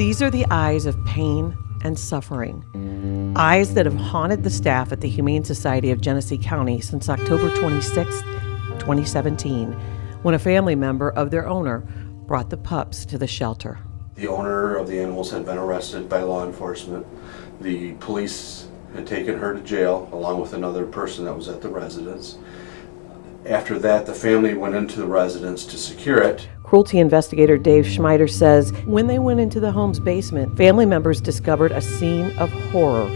These are the eyes of pain and suffering. Eyes that have haunted the staff at the Humane Society of Genesee County since October 26, 2017, when a family member of their owner brought the pups to the shelter. The owner of the animals had been arrested by law enforcement. The police had taken her to jail along with another person that was at the residence. After that, the family went into the residence to secure it. Cruelty investigator Dave Schmeider says when they went into the home's basement, family members discovered a scene of horror.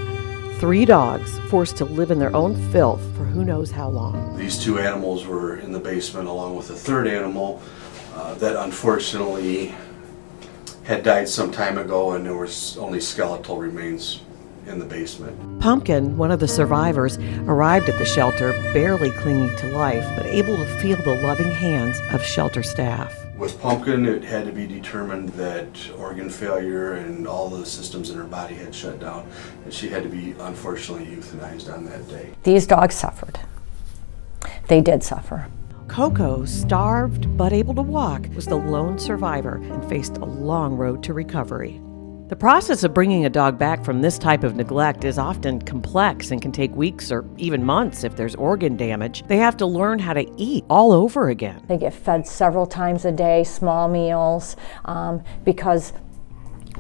3 dogs forced to live in their own filth for who knows how long. These 2 animals were in the basement along with a 3rd animal that unfortunately had died some time ago, and there was only skeletal remains in the basement. Pumpkin, one of the survivors, arrived at the shelter barely clinging to life, but able to feel the loving hands of shelter staff. With Pumpkin, it had to be determined that organ failure and all the systems in her body had shut down, and she had to be unfortunately euthanized on that day. These dogs suffered. They did suffer. Coco, starved but able to walk, was the lone survivor and faced a long road to recovery. The process of bringing a dog back from this type of neglect is often complex and can take weeks or even months if there's organ damage. They have to learn how to eat all over again. They get fed several times a day, small meals, because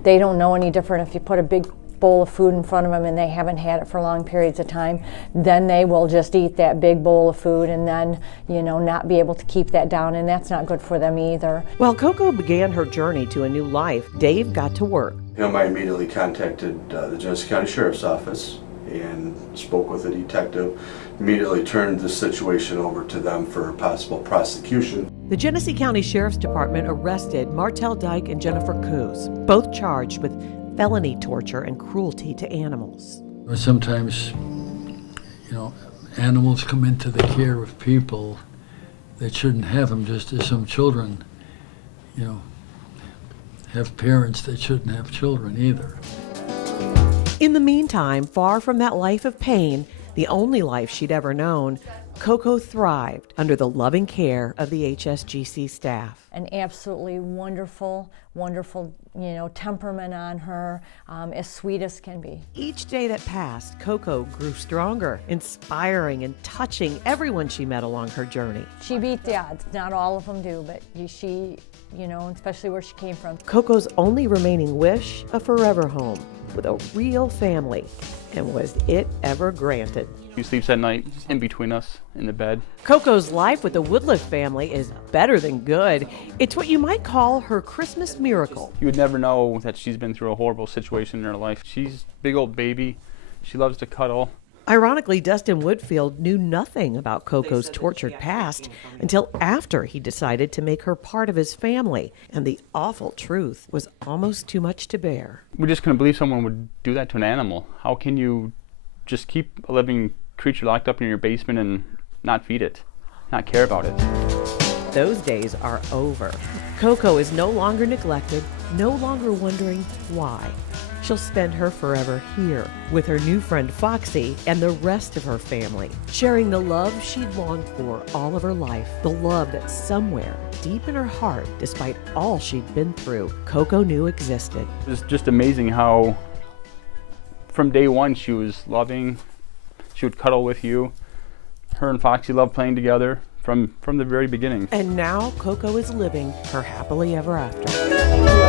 they don't know any different. If you put a big bowl of food in front of them and they haven't had it for long periods of time, then they will just eat that big bowl of food and then, not be able to keep that down, and that's not good for them either. While Coco began her journey to a new life, Dave got to work. I immediately contacted the Genesee County Sheriff's Office and spoke with a detective, immediately turned the situation over to them for possible prosecution. The Genesee County Sheriff's Department arrested Martel Dyke and Jennifer Coos, both charged with felony torture and cruelty to animals. Sometimes, animals come into the care of people that shouldn't have them, just as some children, have parents that shouldn't have children either. In the meantime, far from that life of pain, the only life she'd ever known, Coco thrived under the loving care of the HSGC staff. An absolutely wonderful, temperament on her, as sweet as can be. Each day that passed, Coco grew stronger, inspiring and touching everyone she met along her journey. She beat the odds. Not all of them do, but she, especially where she came from. Coco's only remaining wish, a forever home with a real family. And was it ever granted? She sleeps at night in between us in the bed. Coco's life with the Woodliff family is better than good. It's what you might call her Christmas miracle. You would never know that she's been through a horrible situation in her life. She's a big old baby. She loves to cuddle. Ironically, Dustin Woodfield knew nothing about Coco's tortured past until after he decided to make her part of his family, and the awful truth was almost too much to bear. We just couldn't believe someone would do that to an animal. How can you just keep a living creature locked up in your basement and not feed it, not care about it? Those days are over. Coco is no longer neglected, no longer wondering why. She'll spend her forever here with her new friend Foxy and the rest of her family, sharing the love she'd longed for all of her life, the love that somewhere deep in her heart, despite all she'd been through, Coco knew existed. It was just amazing how from day one she was loving. She would cuddle with you. Her and Foxy loved playing together from the very beginning. And now Coco is living her happily ever after.